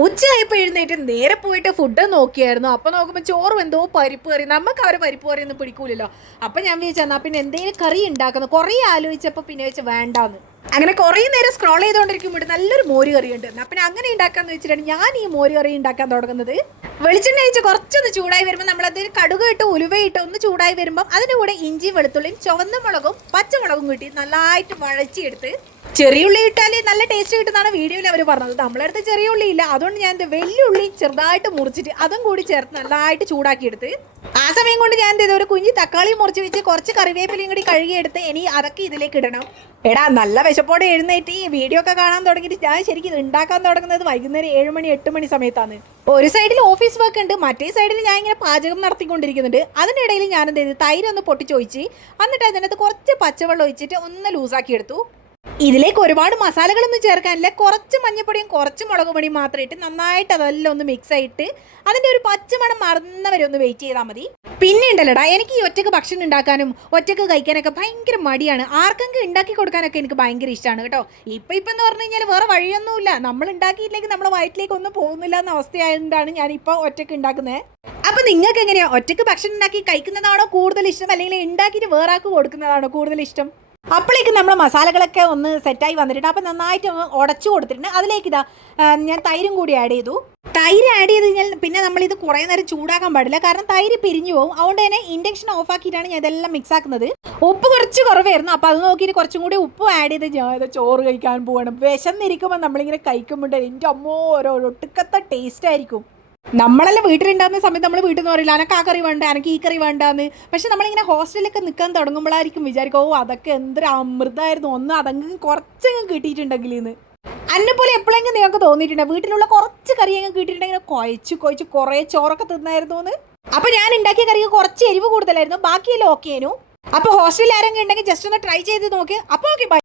ഉച്ചയായപ്പോൾ എഴുന്നേറ്റ് നേരെ പോയിട്ട് ഫുഡ് നോക്കിയായിരുന്നു. അപ്പോൾ നോക്കുമ്പോൾ ചോറും എന്തോ പരിപ്പ് കറി, നമുക്ക് അവർ പരിപ്പ് കറി ഒന്നും പിടിക്കൂലല്ലോ. അപ്പം ഞാൻ വിചാരിച്ചാൽ പിന്നെ എന്തെങ്കിലും കറി ഉണ്ടാക്കുന്നു. കുറേ ആലോചിച്ചപ്പോൾ പിന്നെ വെച്ച് വേണ്ടാന്ന്. അങ്ങനെ കുറേ നേരം സ്ക്രോൾ ചെയ്തുകൊണ്ടിരിക്കുമ്പോൾ നല്ലൊരു മോര് കറി ഉണ്ട്. എന്നാൽ പിന്നെ അങ്ങനെ ഉണ്ടാക്കാന്ന് വെച്ചിട്ടാണ് ഞാൻ ഈ മോര് കറി ഉണ്ടാക്കാൻ തുടങ്ങുന്നത്. വെളിച്ചെണ്ണ ഒഴിച്ച് കുറച്ചൊന്ന് ചൂടായി വരുമ്പോൾ നമ്മളത് കടുക് ഇട്ട് ഉലുവയിട്ട് ഒന്ന് ചൂടായി വരുമ്പോൾ അതിൻ്റെ കൂടെ ഇഞ്ചി വെളുത്തുള്ളിയും ചുവന്ന മുളകും പച്ചമുളകും കൂട്ടി നല്ലതായിട്ട് വഴച്ചിയെടുത്ത് ചെറിയ ഉള്ളി ഇട്ടാൽ നല്ല ടേസ്റ്റ് കിട്ടുന്നതാണ് വീഡിയോയിൽ അവർ പറഞ്ഞത്. നമ്മളടുത്ത് ചെറിയ ഉള്ളി ഇല്ല, അതുകൊണ്ട് ഞാൻ വലിയ ഉള്ളി ചെറുതായിട്ട് മുറിച്ചിട്ട് അതും കൂടി ചേർത്ത് നല്ലതായിട്ട് ചൂടാക്കിയെടുത്ത് ആ സമയം കൊണ്ട് ഞാൻ എന്ത് ഒരു കുഞ്ഞി തക്കാളി മുറിച്ച് വെച്ച് കുറച്ച് കറിവേപ്പിലയും കൂടി കഴുകിയെടുത്ത് ഇനി അതൊക്കെ ഇതിലേക്ക് ഇടണം. എടാ നല്ല വിശപ്പോടെ എഴുന്നേറ്റ് ഈ വീഡിയോ ഒക്കെ കാണാൻ തുടങ്ങിയിട്ട് ഞാൻ ശരിക്കും ഇത് ഉണ്ടാക്കാൻ തുടങ്ങുന്നത് വൈകുന്നേരം 7 മണി 8 മണി സമയത്താണ്. ഒരു സൈഡിൽ ഓഫീസ് വർക്ക് ഉണ്ട്, മറ്റേ സൈഡിൽ ഞാൻ ഇങ്ങനെ പാചകം നടത്തിക്കൊണ്ടിരിക്കുന്നുണ്ട്. അതിനിടയിൽ ഞാൻ എന്ത് ചെയ്ത് തൈര് ഒന്ന് പൊട്ടിച്ചൊഴിച്ച് എന്നിട്ട് അതിനകത്ത് കുറച്ച് പച്ചവെള്ളം ഒഴിച്ചിട്ട് ഒന്ന് ലൂസാക്കി എടുത്തു. ഇതിലേക്ക് ഒരുപാട് മസാലകളൊന്നും ചേർക്കാനില്ല, കുറച്ച് മഞ്ഞപ്പൊടിയും കുറച്ച് മുളക് പൊടിയും മാത്രം ഇട്ട് നന്നായിട്ട് അതെല്ലാം ഒന്ന് മിക്സ് ആയിട്ട് അതിൻ്റെ ഒരു പച്ചമണം മറന്നവരെ ഒന്ന് വെയിറ്റ് ചെയ്താൽ മതി. പിന്നെ ഉണ്ടല്ലോടാ, എനിക്ക് ഈ ഒറ്റക്ക് ഭക്ഷണം ഉണ്ടാക്കാനും ഒറ്റക്ക് കഴിക്കാനൊക്കെ ഭയങ്കര മടിയാണ്. ആർക്കെങ്കിലും ഉണ്ടാക്കി കൊടുക്കാനൊക്കെ എനിക്ക് ഭയങ്കര ഇഷ്ടമാണ് കേട്ടോ. ഇപ്പം എന്ന് പറഞ്ഞു കഴിഞ്ഞാൽ വേറെ വഴിയൊന്നുമില്ല, നമ്മൾ ഉണ്ടാക്കിയില്ലെങ്കിൽ നമ്മളെ വയറ്റിലേക്ക് ഒന്നും പോകുന്നില്ല എന്ന അവസ്ഥയായതുകൊണ്ടാണ് ഞാനിപ്പോൾ ഒറ്റക്ക് ഉണ്ടാക്കുന്നത്. അപ്പം നിങ്ങൾക്ക് എങ്ങനെയാണ്, ഒറ്റക്ക് ഭക്ഷണം ഉണ്ടാക്കി കഴിക്കുന്നതാണോ കൂടുതൽ ഇഷ്ടം, അല്ലെങ്കിൽ ഉണ്ടാക്കിയിട്ട് വേറെ ആൾക്ക് കൊടുക്കുന്നതാണോ കൂടുതൽ ഇഷ്ടം? അപ്പോഴേക്ക് നമ്മൾ മസാലകളൊക്കെ ഒന്ന് സെറ്റായി വന്നിട്ടുണ്ട്. അപ്പം നന്നായിട്ട് ഉടച്ചു കൊടുത്തിട്ടുണ്ട്. അതിലേക്ക് ഞാൻ തൈരും കൂടി ആഡ് ചെയ്തു. തൈര് ആഡ് ചെയ്ത് കഴിഞ്ഞാൽ പിന്നെ നമ്മളിത് കുറേ നേരം ചൂടാക്കാൻ പാടില്ല, കാരണം തൈര് പിരിഞ്ഞു പോകും. അതുകൊണ്ട് തന്നെ ഇൻഡക്ഷൻ ഓഫ് ആക്കിയിട്ടാണ് ഞാൻ ഇതെല്ലാം മിക്സ് ആക്കുന്നത്. ഉപ്പ് കുറച്ച് കുറവായിരുന്നു, അപ്പോൾ അത് നോക്കിയിട്ട് കുറച്ചും കൂടി ഉപ്പ് ആഡ് ചെയ്ത് ഞാൻ ചോറ് കഴിക്കാൻ പോകണം. വിശന്നിരിക്കുമ്പോൾ നമ്മളിങ്ങനെ കഴിക്കുമ്പോൾ എൻ്റെ അമ്മോ ഓരോ ഒട്ടുക്കത്ത ടേസ്റ്റ് ആയിരിക്കും. നമ്മളെല്ലാം വീട്ടിലുണ്ടാകുന്ന സമയത്ത് നമ്മൾ വീട്ടിൽ നിന്ന് പറയില്ല എനക്ക് ആ കറി വേണ്ട, എനിക്ക് ഈ കറി വേണ്ടാന്ന്. പക്ഷെ നമ്മളിങ്ങനെ ഹോസ്റ്റലിലൊക്കെ നിൽക്കാൻ തുടങ്ങുമ്പോഴായിരിക്കും വിചാരിക്കും, ഓ അതൊക്കെ എന്തൊരു അമൃതമായിരുന്നു, ഒന്ന് അതെങ്കിലും കുറച്ചെങ്കിലും കിട്ടിയിട്ടുണ്ടെങ്കിൽ എന്ന്. പോലെ എപ്പോഴെങ്കിലും നിങ്ങൾക്ക് തോന്നിയിട്ടുണ്ടോ വീട്ടിലുള്ള കുറച്ച് കറിയെങ്കിലും കിട്ടിയിട്ടുണ്ടെങ്കിൽ കുഴച്ച് കുറേ ചോറൊക്കെ തിന്നായിരുന്നു എന്ന്? അപ്പോൾ ഞാൻ ഉണ്ടാക്കിയ കറിക്ക് കുറച്ച് എരിവ് കൂടുതലായിരുന്നു, ബാക്കിയെല്ലാം ഓക്കെ ആയിരുന്നു. അപ്പോൾ ഹോസ്റ്റലിൽ ആരെങ്കിലും ഉണ്ടെങ്കിൽ ജസ്റ്റ് ഒന്ന് ട്രൈ ചെയ്ത് നോക്ക്. അപ്പോൾ ഓക്കെ, ബൈ.